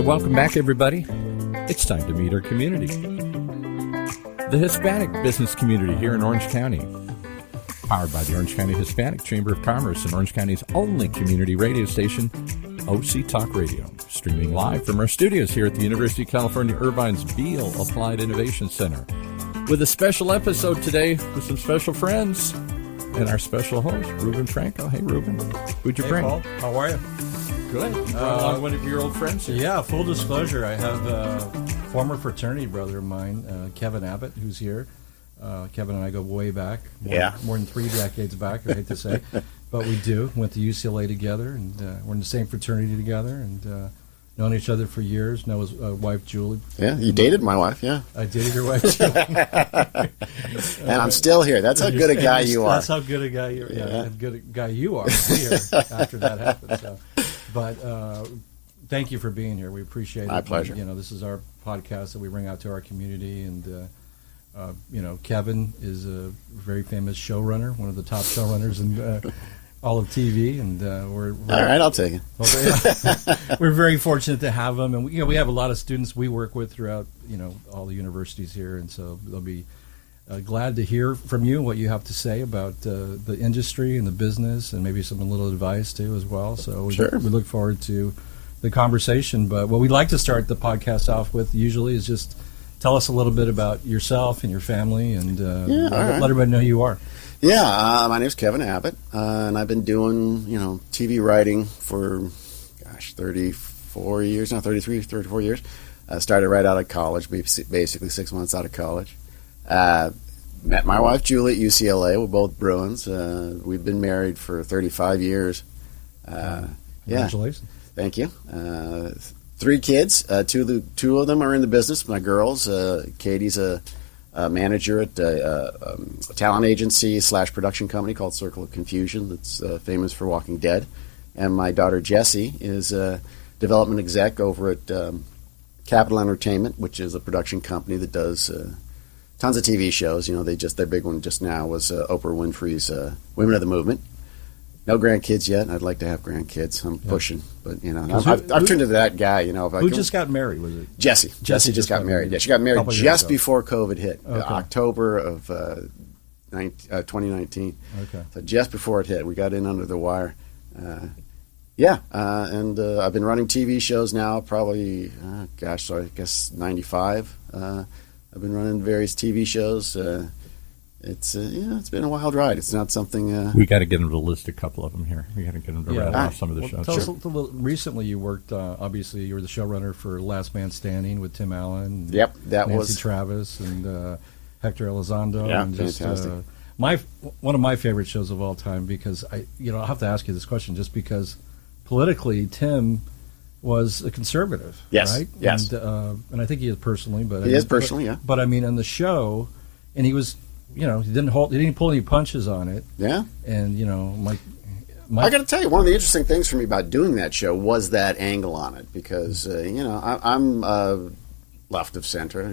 So welcome back, everybody. It's time to meet our community. The Hispanic business community here in Orange County. Powered by the Orange County Hispanic Chamber of Commerce and Orange County's only community radio station, OC Talk Radio. Streaming live from our studios here at the University of California, Irvine's Beale Applied Innovation Center. With a special episode today with some special friends and our special host, Ruben Franco. Hey, Ruben. Who'd you bring? Paul. How are you? Good. Along one of your old friends here. Yeah, full disclosure, I have a former fraternity brother of mine, Kevin Abbott, who's here. Kevin and I go way back. More than 3 decades back, I hate to say. But we do. Went to UCLA together, and we're in the same fraternity together, and known each other for years. Know his wife, Julie. Yeah, you dated my wife, yeah. I dated your wife, Julie. And I'm still here. That's how good a guy you are. That's how good a guy you are. Yeah, good a guy you are here after that happened. So. But thank you for being here. We appreciate it. My pleasure. You know, this is our podcast that we bring out to our community, and you know, Kevin is a very famous showrunner, one of the top showrunners in all of TV, and we're all right. I'll take it. Well, we're very fortunate to have him, and we have a lot of students we work with throughout all the universities here, and so they'll be glad to hear from you what you have to say about the industry and the business, and maybe some little advice too as well. So we look forward to the conversation. But what we'd like to start the podcast off with usually is just tell us a little bit about yourself and your family, and let everybody know who you are. Yeah, my name's Kevin Abbott, and I've been doing TV writing for 34 years now, 34 years. I started right out of college, basically 6 months out of college. Met my wife Julie at UCLA. We're both Bruins. We've been married for 35 years. Congratulations. Yeah, thank you. 3 kids. Two of them are in the business. My girls. Katie's a manager at a talent agency / production company called Circle of Confusion that's famous for Walking Dead. And my daughter Jessie is a development exec over at Capital Entertainment, which is a production company that does tons of TV shows. Their big one just now was Oprah Winfrey's Women of the Movement. No grandkids yet. I'd like to have grandkids. I'm pushing, but I've turned into that guy. Who just got married? Was it Jessie? Jessie just got married. Yeah, she got married just before COVID hit, October of 2019. Okay, so just before it hit, we got in under the wire. And I've been running TV shows now, probably, I guess 95. I've been running various TV shows. It's been a wild ride. It's not something. We got to get them to list a couple of them here. We got to get them to rattle off some of the shows. Tell us a little. Recently, you worked. Obviously, you were the showrunner for Last Man Standing with Tim Allen. Yep, that Nancy was Travis and Hector Elizondo. Yeah, and just, fantastic. One of my favorite shows of all time, because I'll have to ask you this question just because politically Tim was a conservative. Yes. Right. Yes. And I think he is personally, but he is personally, yeah. But I mean, on the show, and he was. He didn't pull any punches on it. Yeah. And I got to tell you, one of the interesting things for me about doing that show was that angle on it, because I'm left of center.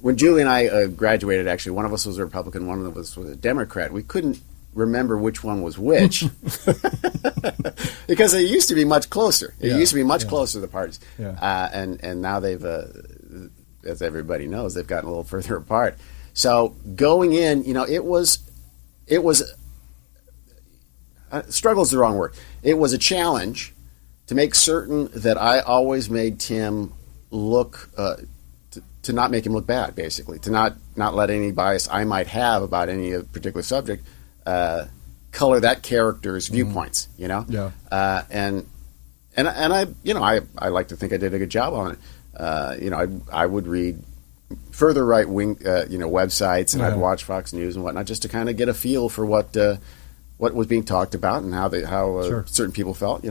When Julie and I graduated, actually, one of us was a Republican, one of us was a Democrat. We couldn't remember which one was which because it used to be much closer. It used to be much closer, the parties. Yeah. And now they've, as everybody knows, they've gotten a little further apart. So going in, it was struggle is the wrong word. It was a challenge to make certain that I always made Tim look, to not make him look bad, basically, to not let any bias I might have about any particular subject color that character's viewpoints. Yeah. And I like to think I did a good job on it. I would read further right-wing, websites, and I'd watch Fox News and whatnot just to kind of get a feel for what was being talked about and how certain people felt,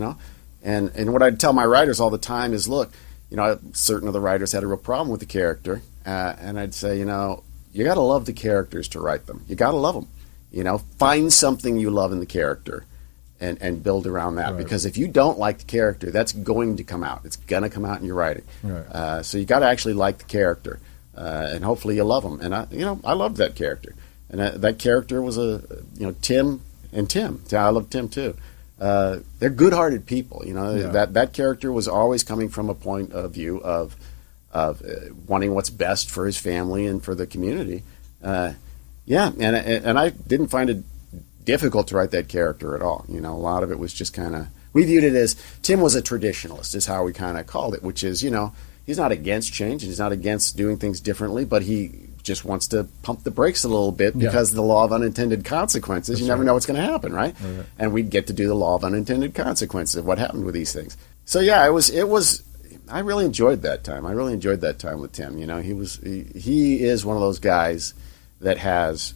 And what I'd tell my writers all the time is, look, certain of the writers had a real problem with the character, and I'd say, you got to love the characters to write them. You got to love them. Find something you love in the character and build around that. Right. Because if you don't like the character, that's going to come out. It's going to come out in your writing. Right. So you got to actually like the character. And hopefully you love them. And I loved that character, and that character was Tim and Tim. I loved Tim too. they're good-hearted people. You know, Yeah. that character was always coming from a point of view of wanting what's best for his family and for the community. Yeah, and I didn't find it difficult to write that character at all. You know, a lot of it was just kind of, we viewed it as Tim was a traditionalist, is how we kind of called it, which is, you know, he's not against change and he's not against doing things differently, but he just wants to pump the brakes a little bit because of the law of unintended consequences. You never know what's going to happen, right? And we'd get to do the law of unintended consequences of what happened with these things. So yeah, it was. I really enjoyed that time. I really enjoyed that time with Tim. You know, he is one of those guys that has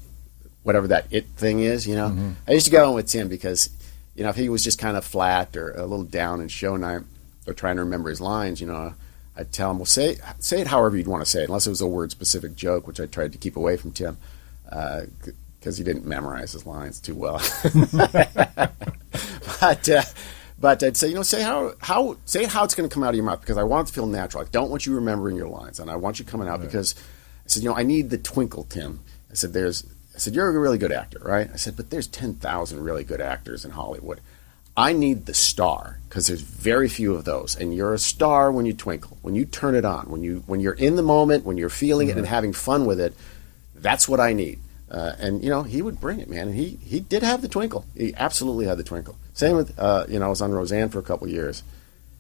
whatever that it thing is. You know, I used to go in with Tim because, you know, if he was just kind of flat or a little down in show night or trying to remember his lines, you know, I'd tell him, well, say it however you'd want to say it, unless it was a word-specific joke, which I tried to keep away from Tim because he didn't memorize his lines too well. But I'd say, you know, say it how it's going to come out of your mouth, because I want it to feel natural. I don't want you remembering your lines, and I want you coming out because I said, you know, I need the twinkle, Tim. I said, you're a really good actor, right? I said, but there's 10,000 really good actors in Hollywood. I need the star, because there's very few of those, and you're a star when you twinkle, when you turn it on, when you're in the moment, when you're feeling it and having fun with it. That's what I need. And you know, he would bring it, man. And he did have the twinkle. He absolutely had the twinkle. Same with you know, I was on Roseanne for a couple of years,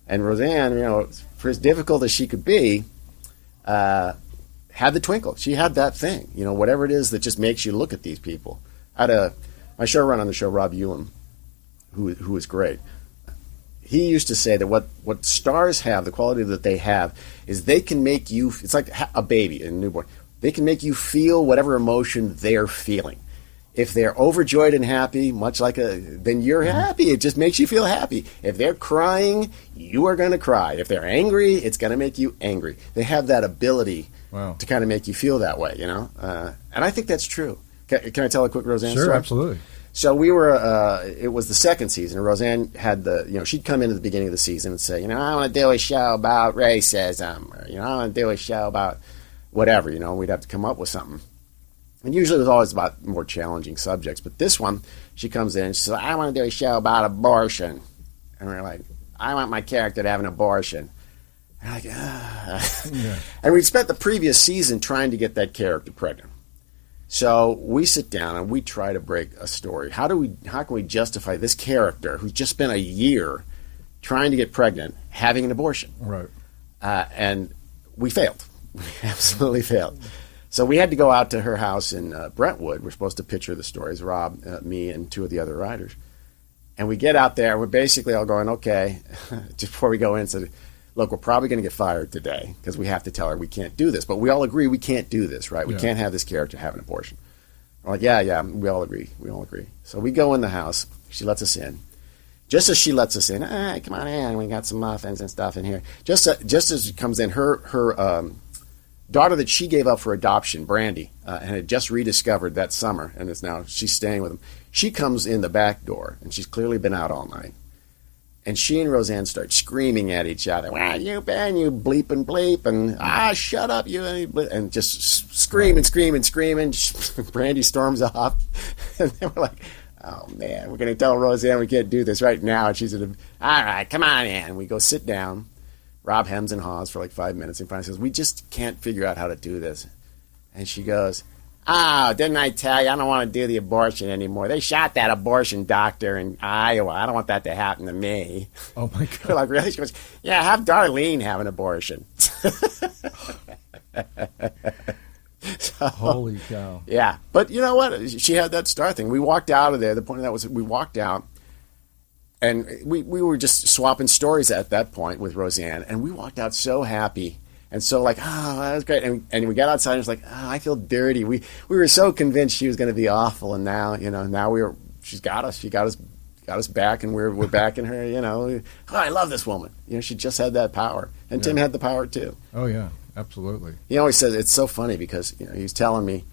and Roseanne, you know, for as difficult as she could be, had the twinkle. She had that thing, you know, whatever it is that just makes you look at these people. I had my showrunner on the show, Rob Ewan, who was great. He used to say that what stars have, the quality that they have, is they can make you, it's like a baby, a newborn. They can make you feel whatever emotion they're feeling. If they're overjoyed and happy, then you're happy. It just makes you feel happy. If they're crying, you are going to cry. If they're angry, it's going to make you angry. They have that ability to kind of make you feel that way, you know? And I think that's true. Can I tell a quick Roseanne story? Sure, absolutely. So we were, it was the second season, and Roseanne had she'd come in at the beginning of the season and say, you know, I want to do a show about racism, or, you know, I want to do a show about whatever, you know, we'd have to come up with something. And usually it was always about more challenging subjects. But this one, she comes in and she says, I want to do a show about abortion. And we're like, I want my character to have an abortion. And we're like, And we'd spent the previous season trying to get that character pregnant. So we sit down and we try to break a story. How can we justify this character who's just spent a year trying to get pregnant having an abortion? Right. And we failed. We absolutely failed. So we had to go out to her house in Brentwood. We're supposed to pitch her the stories, Rob, me, and two of the other writers. And we get out there, and we're basically all going, okay, just before we go in, said, look, we're probably going to get fired today because we have to tell her we can't do this. But we all agree we can't do this, right? We can't have this character have an abortion. We're like, yeah, we all agree. We all agree. So we go in the house. She lets us in. Just as she lets us in, come on in. We got some muffins and stuff in here. Just as she comes in, her daughter that she gave up for adoption, Brandy, and had just rediscovered that summer, and she's staying with him. She comes in the back door, and she's clearly been out all night. And she and Roseanne start screaming at each other. Well, you been, you bleep and bleep, and shut up, you, and just screaming. Brandy storms off, and then we're like, oh man, we're going to tell Roseanne we can't do this right now. And she's all right, come on in. We go sit down. Rob hems and haws for like 5 minutes and finally says, we just can't figure out how to do this. And she goes, didn't I tell you I don't want to do the abortion anymore? They shot that abortion doctor in Iowa. I don't want that to happen to me. Oh, my God. We're like, really? She goes, yeah, have Darlene have an abortion. Holy cow. Yeah. But you know what? She had that star thing. We walked out of there. The point of that was we walked out. And we were just swapping stories at that point with Roseanne, and we walked out so happy and so like, that was great. And we got outside and it was like, I feel dirty. We were so convinced she was going to be awful, and now, you know, she's got us. She got us back, and we're backing her. You know, I love this woman. You know, she just had that power, and Tim had the power too. Oh yeah, absolutely. He always says it's so funny because, you know, he's telling me,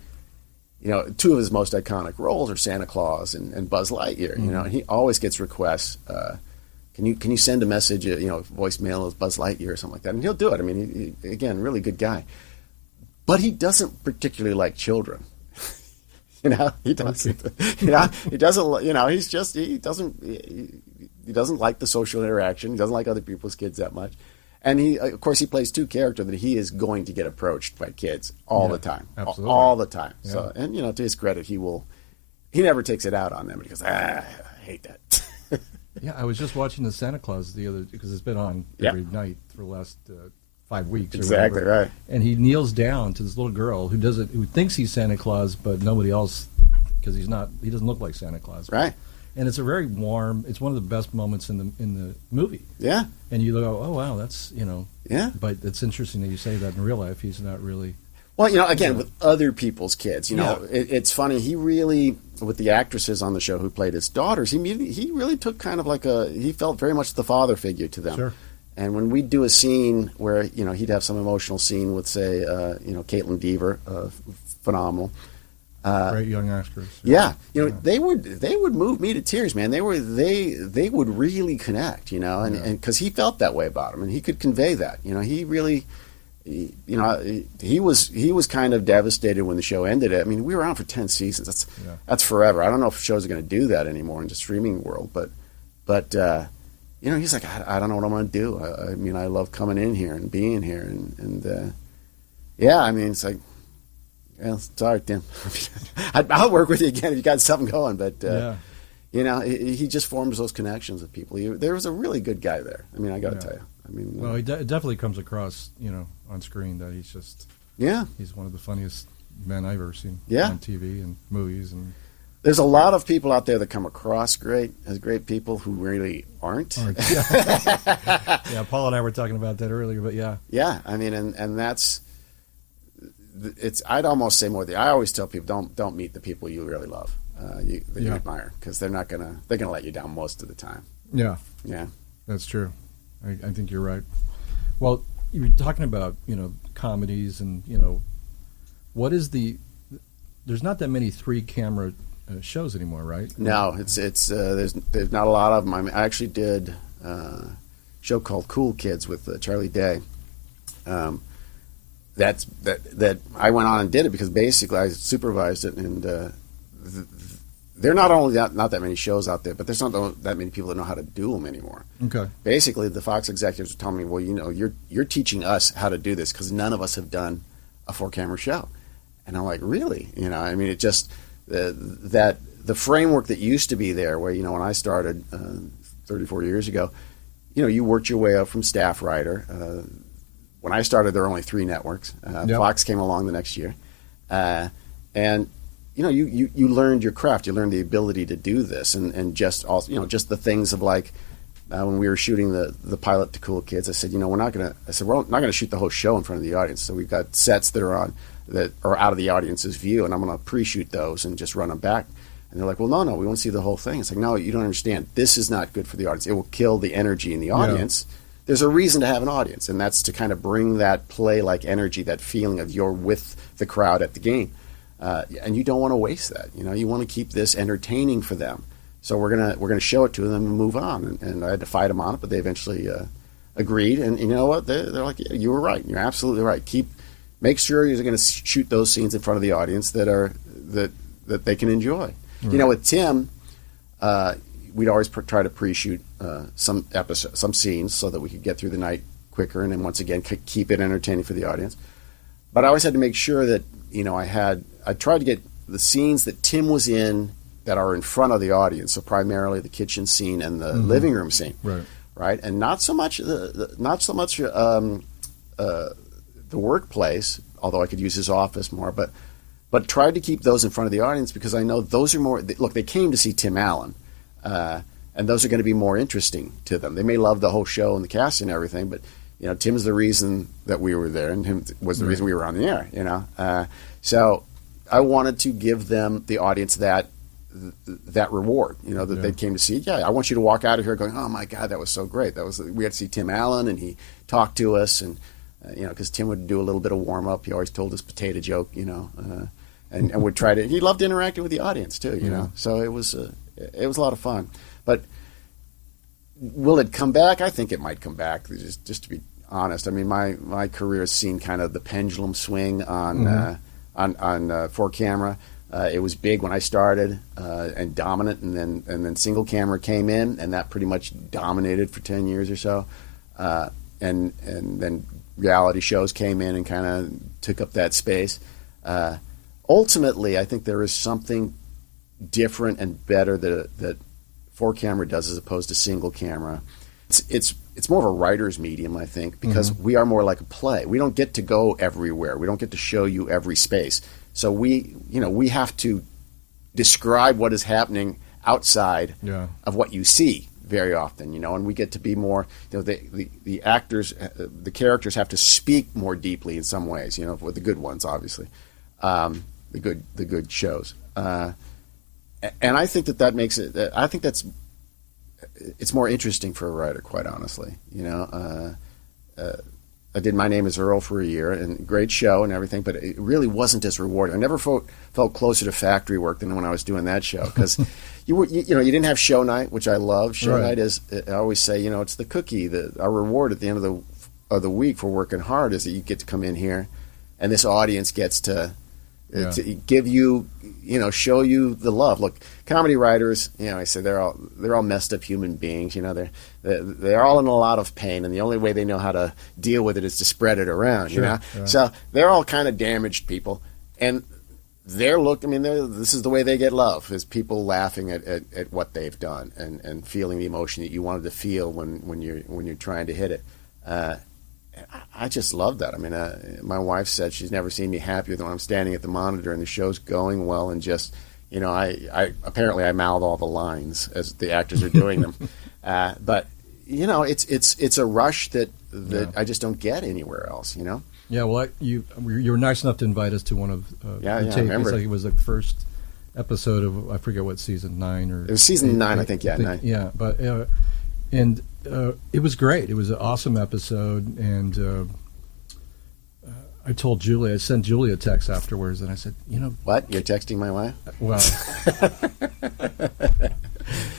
you know, two of his most iconic roles are Santa Claus and Buzz Lightyear. You know, and he always gets requests. Can you send a message, you know, voicemail of Buzz Lightyear or something like that? And he'll do it. I mean, he, again, really good guy. But he doesn't particularly like children. You know, he doesn't. You know, he doesn't. You know, he doesn't like the social interaction. He doesn't like other people's kids that much. And he, of course, he plays two characters that he is going to get approached by kids all the time, absolutely. all the time. Yeah. So, and to his credit, he never takes it out on them. He goes, I hate that. Yeah, I was just watching the Santa Claus because it's been on every night for the last 5 weeks. Or Exactly whatever. right. And he kneels down to this little girl who thinks he's Santa Claus, but nobody else, because he doesn't look like Santa Claus. Right. And it's a very warm. It's one of the best moments in the movie. Yeah. And you go, oh wow, that's Yeah. But it's interesting that you say that in real life. He's not really. Well, again, with other people's kids, it's funny. He really, with the actresses on the show who played his daughters, he really took kind of he felt very much the father figure to them. Sure. And when we'd do a scene where, he'd have some emotional scene with, say, Caitlin Deaver, phenomenal. Great young actors. Yeah. They would move me to tears, man. They would really connect, and because he felt that way about him, and he could convey that. He really. He was kind of devastated when the show ended. I mean, we were on for 10 seasons. That's forever. I don't know if shows are going to do that anymore in the streaming world, but he's like, I don't know what I'm going to do. I mean, I love coming in here and being here, and I mean, it's like, well, sorry, Tim. I'll work with you again if you got something going, but he just forms those connections with people. There was a really good guy there. I mean, I got to tell you. I mean, well, it definitely comes across, on screen that he's just he's one of the funniest men I've ever seen on TV and movies. And there's a lot of people out there that come across as great people who really aren't. Yeah, Paul and I were talking about that earlier, but yeah. I mean, and that's I'd almost say more. I always tell people don't meet the people you really love, that you admire, because they're gonna let you down most of the time. Yeah, that's true. I think you're right. Well, you were talking about comedies and what is there's not that many 3-camera shows anymore, right? No, it's there's not a lot of them. I mean, I actually did a show called Cool Kids with Charlie Day. That I went on and did it because basically I supervised it, and there are not only not that many shows out there, but there's not that many people that know how to do them anymore. Okay. Basically, the Fox executives were telling me, well, you're teaching us how to do this because none of us have done a 4-camera show. And I'm like, really? I mean, it just the framework that used to be there, where when I started 34 years ago, you worked your way up from staff writer. When I started, there were only 3 networks. Fox came along the next year, and you learned your craft. You learned the ability to do this, and just also, just the things of like when we were shooting the pilot to Cool Kids, I said, we're not gonna shoot the whole show in front of the audience. So we've got sets that are out of the audience's view, and I'm gonna pre-shoot those and just run them back. And they're like, well, no, we want to see the whole thing. It's like, no, you don't understand. This is not good for the audience. It will kill the energy in the audience. Yeah. There's a reason to have an audience, and that's to kind of bring that play-like energy, that feeling of you're with the crowd at the game. And you don't want to waste that. You want to keep this entertaining for them. So we're gonna show it to them and move on. And I had to fight them on it, but they eventually agreed. And you know what? They're like, yeah, you were right. You're absolutely right. Make sure you're going to shoot those scenes in front of the audience that they can enjoy. Right. With Tim, we'd always try to pre-shoot some scenes so that we could get through the night quicker, and then once again keep it entertaining for the audience. But I always had to make sure that I tried to get the scenes that Tim was in that are in front of the audience, so primarily the kitchen scene and the living room scene, right, and not so much the workplace, although I could use his office more, but tried to keep those in front of the audience because I know those are more. Look, they came to see Tim Allen, and those are going to be more interesting to them. They may love the whole show and the cast and everything, but Tim's the reason that we were there, and him was the reason we were on the air. So I wanted to give them, the audience, that reward. That they came to see. Yeah, I want you to walk out of here going, oh my God, that was so great. We had to see Tim Allen, and he talked to us, and because Tim would do a little bit of warm up. He always told his potato joke, and would try to. He loved interacting with the audience too, So it was a lot of fun. But will it come back? I think it might come back. Just to be honest, I mean, my career has seen kind of the pendulum swing on 4-camera. It was big when I started and dominant, and then single camera came in, and that pretty much dominated for 10 years or so. And then reality shows came in and kind of took up that space. Ultimately, I think there is something different and better that 4-camera does as opposed to single camera. It's more of a writer's medium, I think, because we are more like a play. We don't get to go everywhere. We don't get to show you every space. So we have to describe what is happening outside of what you see very often, and we get to be more, the actors, the characters have to speak more deeply in some ways, with the good ones, obviously, the good shows. And I think that makes it, I think it's more interesting for a writer, quite honestly. I did My Name is Earl for a year, and great show and everything, but it really wasn't as rewarding. I never felt closer to factory work than when I was doing that show, because you didn't have show night, which I love. Show night is, I always say, it's the cookie. Our reward at the end of the week for working hard is that you get to come in here, and this audience gets to give you, show you the love. Look, comedy writers, I say they're all messed up human beings. They're all in a lot of pain, and the only way they know how to deal with it is to spread it around. Yeah. So they're all kind of damaged people, and this is the way they get love, is people laughing at what they've done and feeling the emotion that you wanted to feel when you're trying to hit it. I just love that. My wife said she's never seen me happier than when I'm standing at the monitor and the show's going well, and just, I apparently I mouth all the lines as the actors are doing them. But it's a rush that I just don't get anywhere else. Yeah, well, you were nice enough to invite us to one of the tapes. It was the first episode of, I forget what, season 9 or... It was season 9, I think, 9. Yeah, but... and it was great. It was an awesome episode, and I told Julie, I sent Julie a text afterwards, and I said, What? You're texting my wife? Well...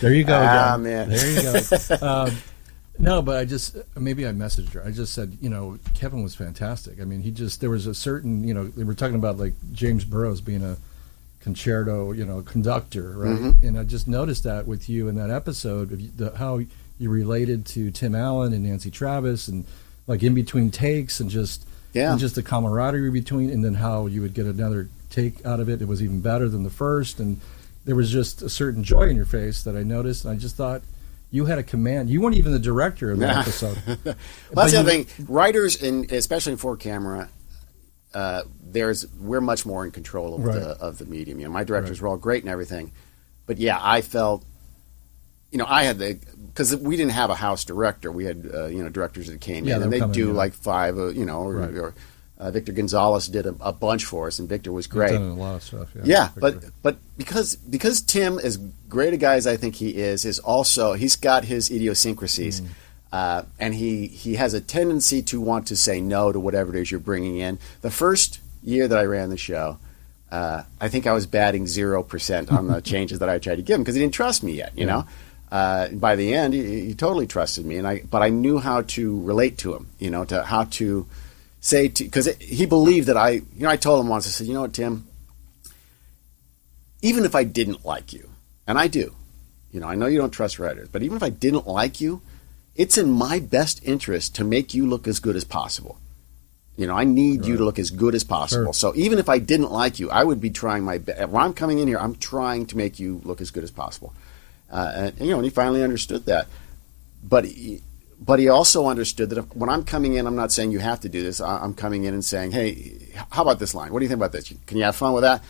There you go, John. Man. There you go. No, but maybe I messaged her. I just said, Kevin was fantastic. There was a certain, they were talking about like James Burroughs being a concerto, conductor, right? And I just noticed that with you in that episode, of how you related to Tim Allen and Nancy Travis, and like in between takes, and just the camaraderie between, and then how you would get another take out of it. It was even better than the first, and there was just a certain joy in your face that I noticed, and I just thought, you had a command. You weren't even the director of the episode. Well, that's the other thing. Writers, especially in 4-camera, we're much more in control of the medium. My directors were all great and everything, but I felt, I had because we didn't have a house director. We had directors that came in, and they do like 5, or Victor Gonzalez did a bunch for us, and Victor was great. He's done a lot of stuff. Yeah, but because Tim, as great a guy as I think he is also, he's got his idiosyncrasies, and he has a tendency to want to say no to whatever it is you're bringing in. The first year that I ran the show, I think I was batting 0% on the changes that I tried to give him, because he didn't trust me yet. By the end, he totally trusted me, but I knew how to relate to him. To how to say, because he believed that I told him once, I said, what, Tim, even if I didn't like you, and I do, I know you don't trust writers, but even if I didn't like you, it's in my best interest to make you look as good as possible. I need you to look as good as possible. Sure. So even if I didn't like you, I would be trying my best. When I'm coming in here, I'm trying to make you look as good as possible. And he finally understood that. But he also understood that when I'm coming in, I'm not saying you have to do this. I'm coming in and saying, hey, how about this line? What do you think about this? Can you have fun with that?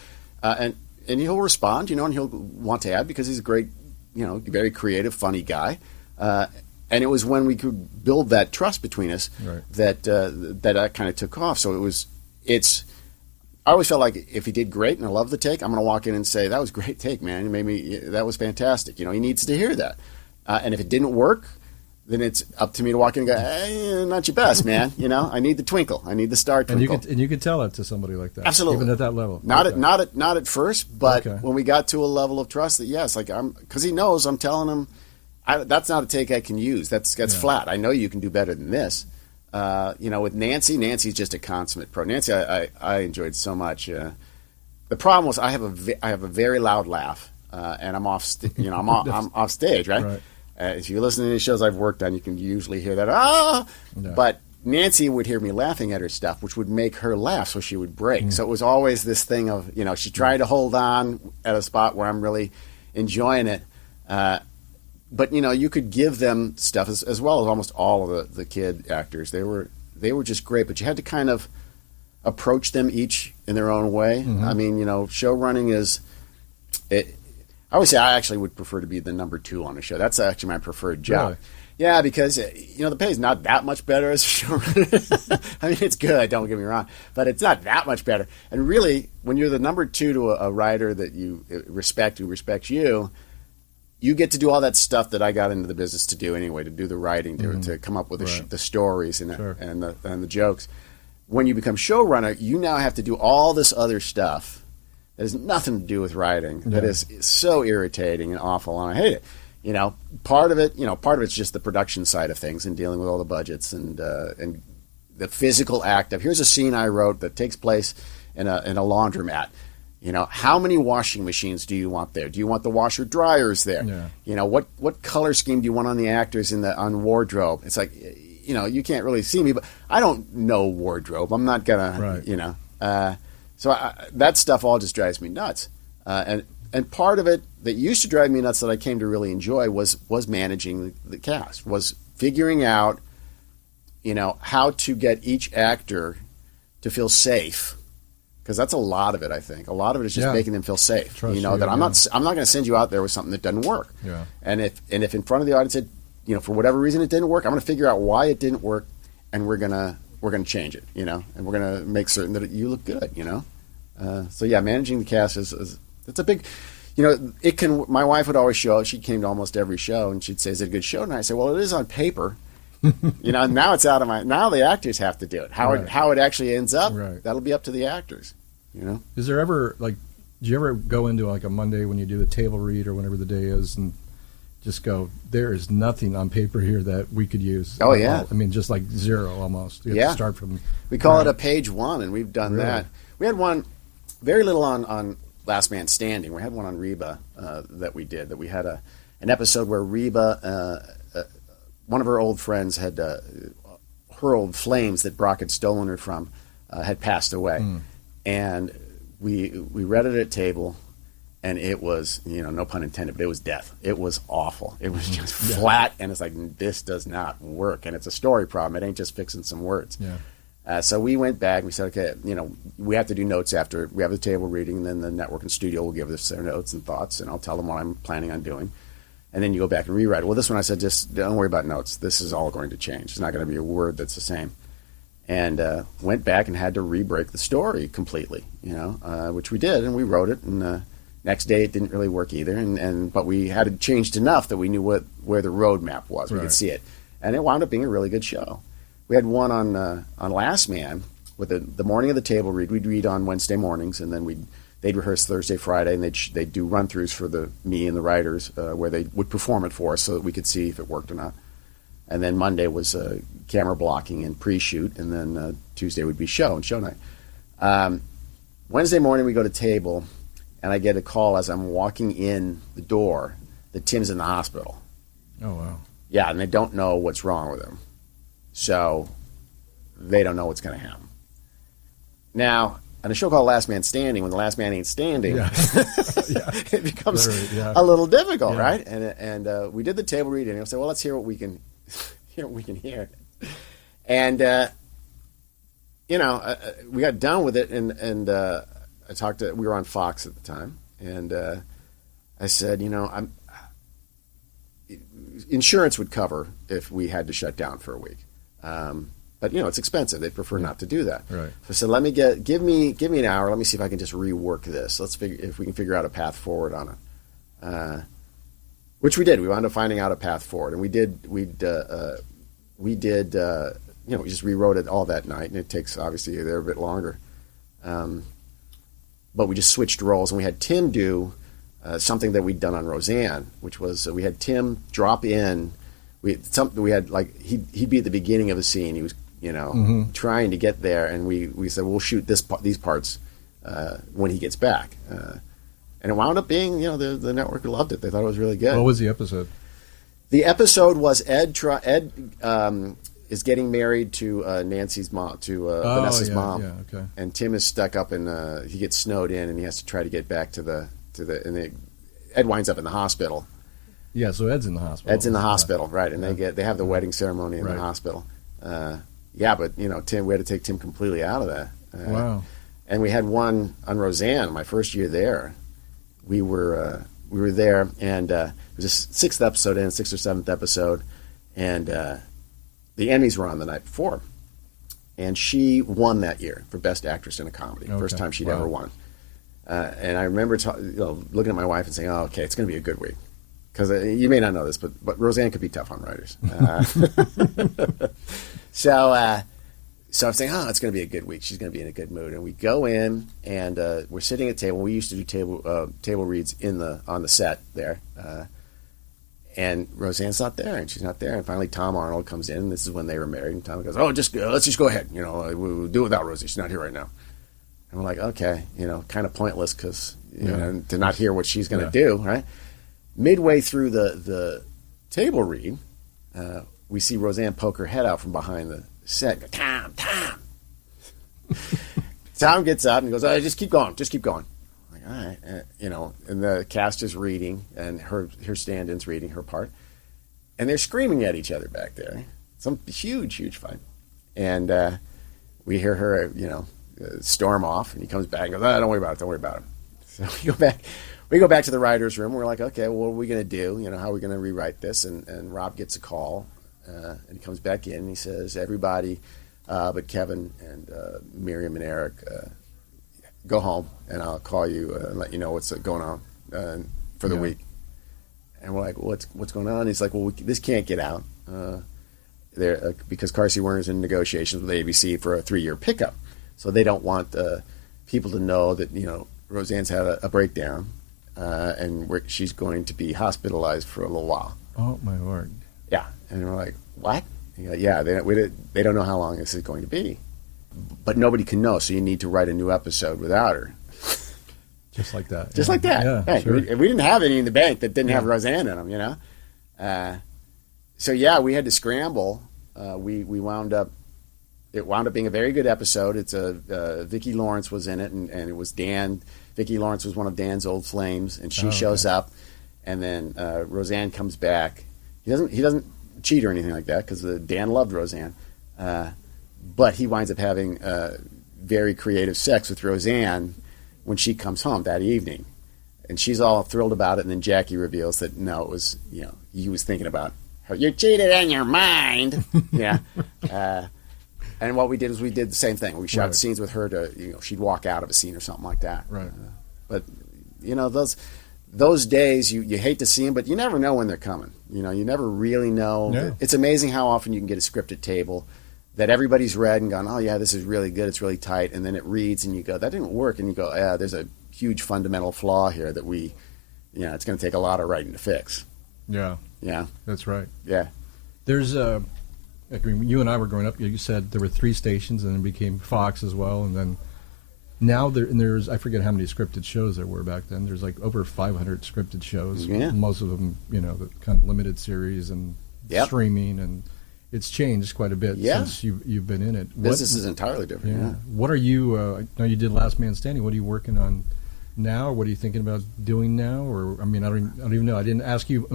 And he'll respond, and he'll want to add, because he's a great, very creative, funny guy. And it was when we could build that trust between us that kind of took off. So I always felt like if he did great and I love the take, I'm going to walk in and say, that was a great take, man. That was fantastic. He needs to hear that. And if it didn't work, then it's up to me to walk in and go, hey, not your best, man. I need the twinkle. I need the star twinkle. And you could tell that to somebody like that. Absolutely. Even at that level. Not at first, but when we got to a level of trust that, because he knows I'm telling him, that's not a take I can use. That's flat. I know you can do better than this. With Nancy's just a consummate pro. Nancy, I enjoyed so much. the problem was I have a very loud laugh, and I'm off I'm off stage, right? Right. If you listen to the shows I've worked on, you can usually hear that but Nancy would hear me laughing at her stuff, which would make her laugh, so she would break. So it was always this thing of, she tried to hold on at a spot where I'm really enjoying it. But, you could give them stuff, as well as almost all of the kid actors. They were just great, but you had to kind of approach them each in their own way. I mean, show running is... I always say I actually would prefer to be the number 2 on a show. That's actually my preferred job. Really? Yeah, because the pay is not that much better as a showrunner. I mean, it's good. Don't get me wrong, but it's not that much better. And really, when you're the number 2 to a writer that you respect, who respects you, you get to do all that stuff that I got into the business to do anyway. To do the writing, to come up with the stories and the jokes. When you become showrunner, you now have to do all this other stuff that has nothing to do with writing. That is so irritating and awful, and I hate it. Part of it's just the production side of things and dealing with all the budgets and the physical act of, here's a scene I wrote that takes place in a laundromat. How many washing machines do you want there? Do you want the washer dryers there? Yeah. What color scheme do you want on the actors on wardrobe? It's like, you can't really see me, but I don't know wardrobe. I'm not gonna, so that stuff all just drives me nuts. And part of it that used to drive me nuts that I came to really enjoy was managing the cast, was figuring out, how to get each actor to feel safe. Because that's a lot of it, I think. A lot of it is just making them feel safe. Trust that I'm not going to send you out there with something that doesn't work. Yeah. And if in front of the audience for whatever reason it didn't work, I'm going to figure out why it didn't work, and we're gonna change it, and we're gonna make certain that you look good, So managing the cast is it's a big, it can. My wife would always show. She came to almost every show, and she'd say, "Is it a good show?" And I say, "Well, it is on paper." Now it's out of my. Now the actors have to do it. How it actually ends up, that'll be up to the actors. Is there ever do you ever go into a Monday when you do the table read or whenever the day is and just go, there is nothing on paper here that we could use? Oh yeah. I mean, just like zero almost. You have to start from. We call it a page 1, and we've done that. We had one, very little on Last Man Standing. We had one on Reba that we did. That we had an episode where Reba, one of her old friends, had her old flames that Brock had stolen her from, had passed away, and we read it at table, and it was, no pun intended, but it was death. It was awful. It was just flat, and it's like, this does not work, and it's a story problem. It ain't just fixing some words. Yeah. So we went back and we said, okay, we have to do notes after we have the table reading, and then the network and studio will give us their notes and thoughts, and I'll tell them what I'm planning on doing. And then you go back and rewrite it. Well, this one I said, just don't worry about notes. This is all going to change. It's not going to be a word that's the same. And went back and had to re-break the story completely, which we did, and we wrote it. And next day it didn't really work either. But we had it changed enough that we knew where the roadmap was. We could see it. And it wound up being a really good show. We had one on Last Man with the morning of the table read. We'd read on Wednesday mornings, and then they'd rehearse Thursday, Friday, and they'd do run-throughs for me and the writers where they would perform it for us so that we could see if it worked or not. And then Monday was camera blocking and pre-shoot, and then Tuesday would be show night. Wednesday morning we go to table, and I get a call as I'm walking in the door that Tim's in the hospital. Oh, wow. Yeah, and they don't know what's wrong with him. So they don't know what's going to happen. Now, on a show called Last Man Standing, when the last man ain't standing, it becomes a little difficult, right? And we did the table reading, and I said, well, let's hear what we can hear. And we got done with it, and I talked to. We were on Fox at the time, and I said, insurance would cover if we had to shut down for a week. But it's expensive. They'd prefer not to do that. Right. So I said, give me an hour. Let me see if I can just rework this. Let's figure if we can figure out a path forward on it. Which we did. We wound up finding out a path forward, and we just rewrote it all that night, and it takes obviously a bit longer. But we just switched roles, and we had Tim do something that we'd done on Roseanne, which was we had Tim drop in. He'd be at the beginning of a scene. He was trying to get there, and we said we'll shoot these parts when he gets back. And it wound up being, the network loved it. They thought it was really good. What was the episode? The episode was Ed is getting married to Nancy's mom, to Vanessa's mom. Yeah, okay. And Tim is stuck up he gets snowed in, and he has to try to get back Ed winds up in the hospital. Yeah, so Ed's in the hospital. Ed's in the hospital, right? And they have the wedding ceremony in the hospital. But Tim, we had to take Tim completely out of that. Wow. And we had one on Roseanne. My first year there, we were there, and it was a sixth or seventh episode, and the Emmys were on the night before, and she won that year for Best Actress in a Comedy. Okay. First time she'd ever won. And I remember looking at my wife and saying, "Oh, okay, it's going to be a good week." Because you may not know this, but Roseanne could be tough on writers. So I'm saying, oh, it's going to be a good week. She's going to be in a good mood. And we go in, and we're sitting at a table. We used to do table reads on the set there. And Roseanne's not there, and she's not there. And finally, Tom Arnold comes in. This is when they were married. And Tom goes, oh, let's just go ahead. We'll do it without Rosie. She's not here right now. And we're like, okay, kind of pointless because to not hear what she's going to do, right? Midway through the table read, we see Roseanne poke her head out from behind the set. Go, Tom. Tom gets up and goes, oh, just keep going. I'm like, all right, and the cast is reading, and her stand-in's reading her part, and they're screaming at each other back there. Some huge fight, and we hear her, storm off, and he comes back and goes, oh, don't worry about it. So we go back to the writer's room. We're like, okay, well, what are we going to do? How are we going to rewrite this? And Rob gets a call, and he comes back in, and he says, everybody but Kevin and Miriam and Eric, go home, and I'll call you and let you know what's going on for the week. And we're like, what's going on? He's like, well, this can't get out because Carsey Werner's in negotiations with ABC for a 3-year pickup. So they don't want people to know that, Roseanne's had a breakdown, and she's going to be hospitalized for a little while. Oh, my Lord. Yeah. And we're like, what? Yeah, they don't know how long this is going to be. But nobody can know, so you need to write a new episode without her. Just like that. Just like that. Yeah, hey, sure. we didn't have any in the bank that didn't have Roseanne in them, So, we had to scramble. We wound up... It wound up being a very good episode. It's Vicki Lawrence was in it, and it was Dan. Vicki Lawrence was one of Dan's old flames, and she shows up, and then Roseanne comes back. He doesn't cheat or anything like that because Dan loved Roseanne, but he winds up having very creative sex with Roseanne when she comes home that evening, and she's all thrilled about it. And then Jackie reveals that no, it was he was thinking about her. You cheated in your mind, yeah. And what we did is we did the same thing. We shot scenes with her to, she'd walk out of a scene or something like that. Right. But, those days, you hate to see them, but you never know when they're coming. You never really know. Yeah. It's amazing how often you can get a scripted table that everybody's read and gone, oh, yeah, this is really good. It's really tight. And then it reads and you go, that didn't work. And you go, yeah, there's a huge fundamental flaw here that it's going to take a lot of writing to fix. Yeah. Yeah. That's right. Yeah. There's when you and I were growing up, you said there were 3 stations, and then it became Fox as well, and then now there's I forget how many scripted shows there were back then. There's like over 500 scripted shows. Yeah. Most of them, the kind of limited series and streaming, and it's changed quite a bit since you've been in it. Business is entirely different. Yeah. What are you? I know you did Last Man Standing. What are you working on now? Or what are you thinking about doing now? Or I don't even know. I didn't ask you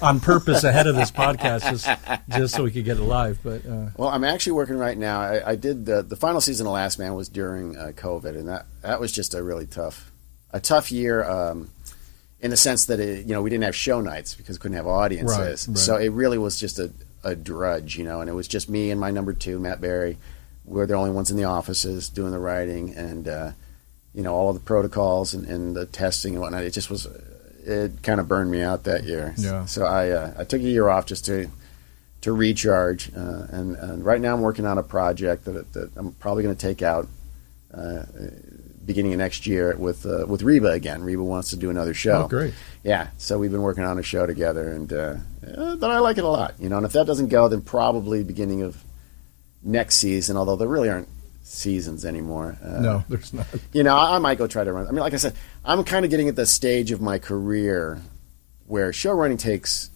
on purpose ahead of this podcast just so we could get it live. But well, I'm actually working right now. I did the final season of Last Man was during COVID, and that was just a really tough year in the sense that we didn't have show nights because we couldn't have audiences. Right. So it really was just a drudge, and it was just me and my number 2, Matt Berry. We're the only ones in the offices doing the writing, and all of the protocols and the testing and whatnot. It just was, it kind of burned me out that year. Yeah. So I took a year off just to recharge. And right now I'm working on a project that I'm probably going to take out beginning of next year with Reba again. Reba wants to do another show. Oh, great. Yeah. So we've been working on a show together, and but I like it a lot. And if that doesn't go, then probably beginning of next season, although there really aren't seasons anymore. No, there's not. I might go try to run. I mean, like I said, I'm kind of getting at the stage of my career where show running takes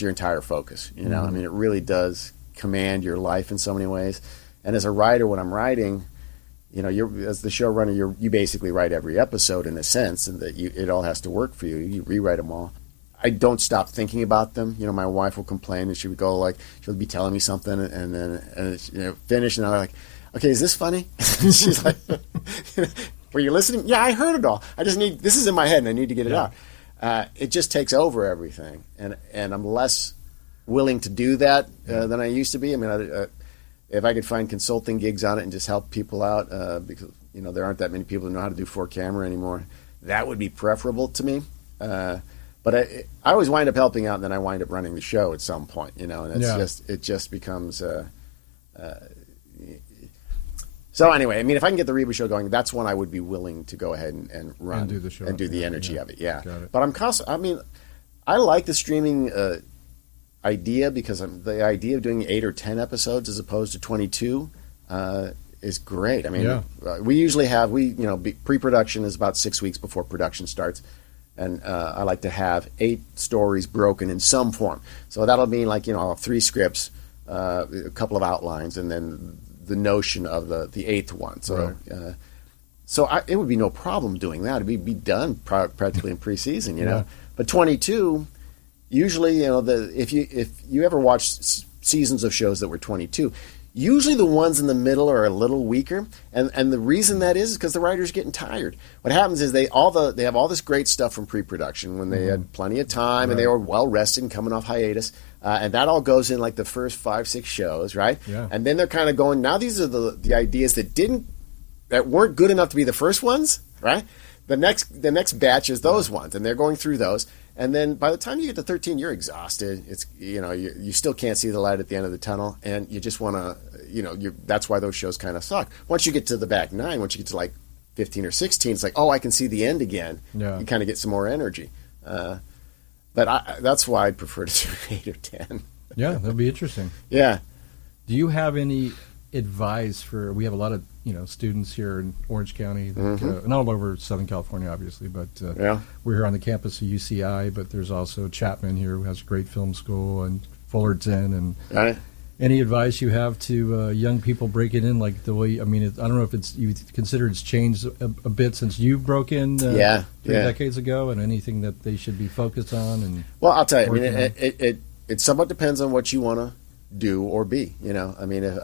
your entire focus. I mean, it really does command your life in so many ways. And as a writer, when I'm writing, as the showrunner, you basically write every episode in a sense, and that it all has to work for you. You rewrite them all. I don't stop thinking about them. My wife will complain, and she would go she'll be telling me something, and then finish, and I'm like, okay, is this funny? She's like, were you listening? Yeah, I heard it all. This is in my head, and I need to get it out. It just takes over everything, and I'm less willing to do that than I used to be. I mean, if I could find consulting gigs on it and just help people out, because there aren't that many people who know how to do 4-camera anymore, that would be preferable to me. But I always wind up helping out, and then I wind up running the show at some point. And it just becomes. So anyway, I mean, if I can get the Reba show going, that's when I would be willing to go ahead and run and do the show and do the energy of it. Yeah, got it. But I like the streaming idea, because the idea of doing 8 or 10 episodes as opposed to 22 is great. I mean, we usually have pre-production is about 6 weeks before production starts, and I like to have 8 stories broken in some form. So that'll mean 3 scripts, a couple of outlines, and then the notion of the 8th one. So, it would be no problem doing that. It'd be done practically in preseason, But 22, usually, if you ever watch seasons of shows that were 22, usually the ones in the middle are a little weaker, and the reason that is because the writer's getting tired. What happens is they have all this great stuff from pre-production when they had plenty of time and they were well rested and coming off hiatus. And that all goes in the first 5-6 shows, right? Yeah. And then they're kind of going, now these are the ideas that weren't good enough to be the first ones, right? The next batch is those ones, and they're going through those. And then by the time you get to 13, you're exhausted. It's you still can't see the light at the end of the tunnel, and you just want to that's why those shows kind of suck. Once you get to the back 9, once you get to 15 or 16, it's I can see the end again. Yeah. You kind of get some more energy. But that's why I'd prefer to do 8 or 10. Yeah, that'll be interesting. Yeah. Do you have any advice we have a lot of students here in Orange County, and all over Southern California, obviously, but we're here on the campus of UCI, but there's also Chapman here, who has a great film school, and Fullerton, and any advice you have to young people breaking in, the way, I don't know if you consider it's changed a bit since you broke in 3 decades ago, and anything that they should be focused on? And well, I'll tell you, it somewhat depends on what you want to do or be.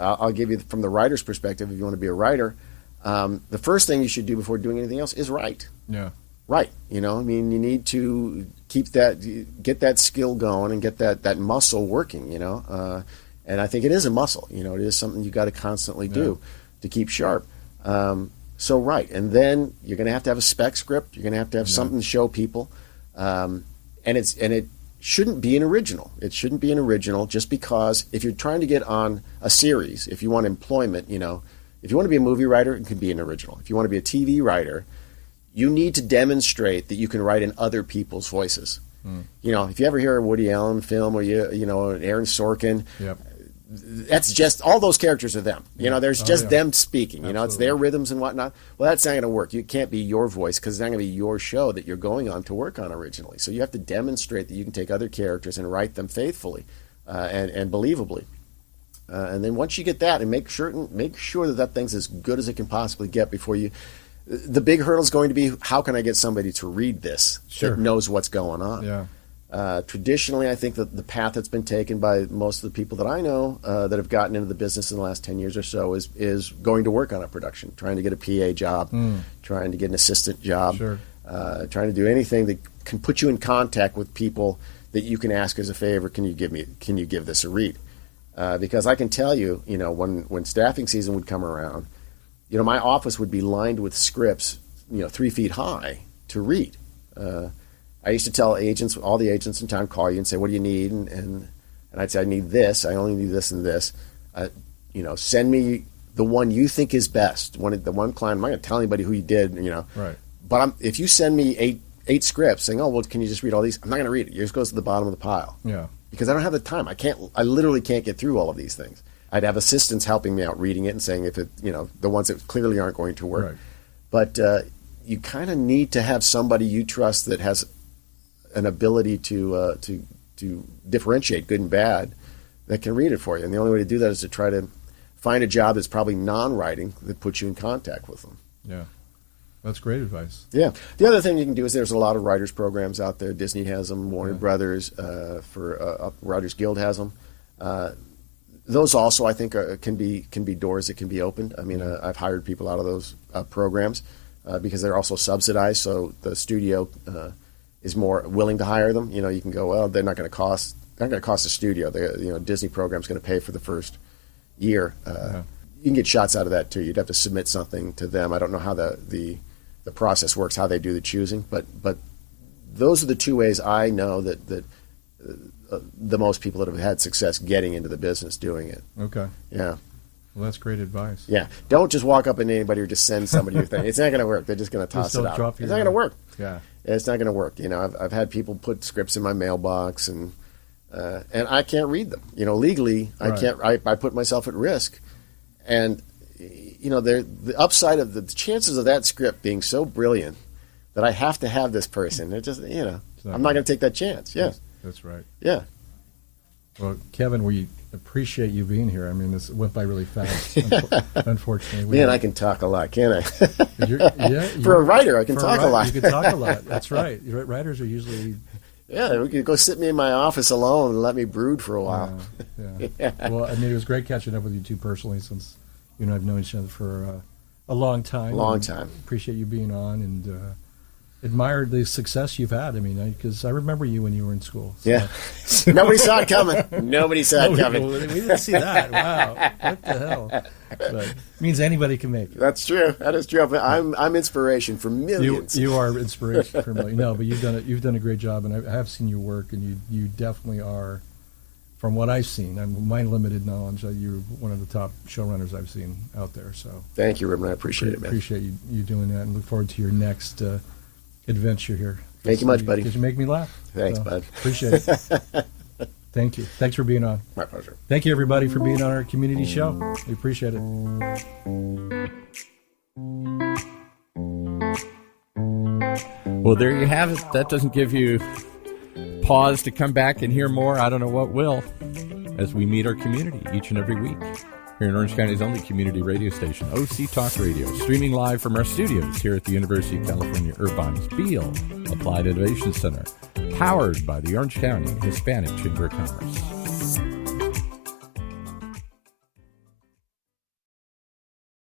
I'll give you from the writer's perspective. If you want to be a writer, the first thing you should do before doing anything else is write. Yeah. Right. You need to get that skill going and get that muscle working. And I think it is a muscle. It is something you got to constantly do to keep sharp. So right, and then you're going to have a spec script. You're going to have something to show people, and it shouldn't be an original. It shouldn't be an original just because if you're trying to get on a series, if you want employment, if you want to be a movie writer, it can be an original. If you want to be a TV writer, you need to demonstrate that you can write in other people's voices. If you ever hear a Woody Allen film or an Aaron Sorkin, that's just all those characters are them. There's them speaking. It's their rhythms and whatnot. Well, that's not going to work. It can't be your voice because it's not going to be your show that you're going on to work on originally. So you have to demonstrate that you can take other characters and write them faithfully and believably. And then once you get that, and make sure that thing's as good as it can possibly get before you. The big hurdle is going to be, how can I get somebody to read this that knows what's going on? Yeah. Traditionally, I think that the path that's been taken by most of the people that I know that have gotten into the business in the last 10 years or so is going to work on a production, trying to get a PA job, trying to get an assistant job, trying to do anything that can put you in contact with people that you can ask as a favor, can you give this a read? Because I can tell you, when staffing season would come around, my office would be lined with scripts, 3 feet high to read. I used to tell agents, all the agents in town, call you and say, what do you need? And I'd say, I need this. I only need this and this. Send me the one you think is best. The one client, I'm not going to tell anybody who you did, Right. But if you send me eight scripts saying, oh, well, can you just read all these? I'm not going to read it. Yours goes to the bottom of the pile. Yeah. Because I don't have the time. I literally can't get through all of these things. I'd have assistants helping me out reading it and saying if it, the ones that clearly aren't going to work. Right. But you kind of need to have somebody you trust that has an ability to differentiate good and bad that can read it for you. And the only way to do that is to try to find a job that's probably non-writing that puts you in contact with them. Yeah. That's great advice. Yeah. The other thing you can do is there's a lot of writers programs out there. Disney has them, Warner Brothers, Writers Guild has them. Those also, I think, can be doors that can be opened. I mean, I've hired people out of those programs because they're also subsidized, so the studio is more willing to hire them. You can go, well, they're not going to cost the studio. Disney program's going to pay for the first year. You can get shots out of that too. You'd have to submit something to them. I don't know how the process works, how they do the choosing, but those are the two ways I know that the most people that have had success getting into the business doing it. Okay. Yeah. Well, that's great advice. Yeah. Don't just walk up to anybody or just send somebody your thing. It's not going to work. They're just going to toss it out. It's not going to work. Yeah. It's not going to work. I've had people put scripts in my mailbox and I can't read them. Legally, I can't. I put myself at risk, and the upside of the chances of that script being so brilliant that I have to have this person. It just I'm not going to take that chance. Yeah. That's right. Yeah. Well, Kevin, we appreciate you being here. I mean, this went by really fast, unfortunately. Man, I can talk a lot, can't I? For a For writer, I can talk a lot. You can talk a lot. That's right. Writers are usually... Yeah, we could go sit me in my office alone and let me brood for a while. Yeah. Well, I mean, it was great catching up with you two personally, since you and I have known each other for a long time. Appreciate you being on and admired the success you've had. I mean, because I remember you when you were in school. So. Yeah. Nobody saw it coming. Nobody saw it coming. We didn't see that. Wow. What the hell? But it means anybody can make it. That's true. That is true. I'm inspiration for millions. You are inspiration for millions. No, but you've done a great job, and I have seen your work, and you definitely are, from what I've seen, my limited knowledge, you're one of the top showrunners I've seen out there. So thank you, Ruben. I appreciate it, man. Appreciate you doing that, and look forward to your next adventure here. Thank you much, buddy. Because you make me laugh. Thanks, bud. Appreciate it. Thank you. Thanks for being on. My pleasure. Thank you, everybody, for being on our community show. We appreciate it. Well, there you have it. That doesn't give you pause to come back and hear more. I don't know what will, as we meet our community each and every week here in Orange County's only community radio station, OC Talk Radio, streaming live from our studios here at the University of California Irvine's Beale Applied Innovation Center, powered by the Orange County Hispanic Chamber of Commerce.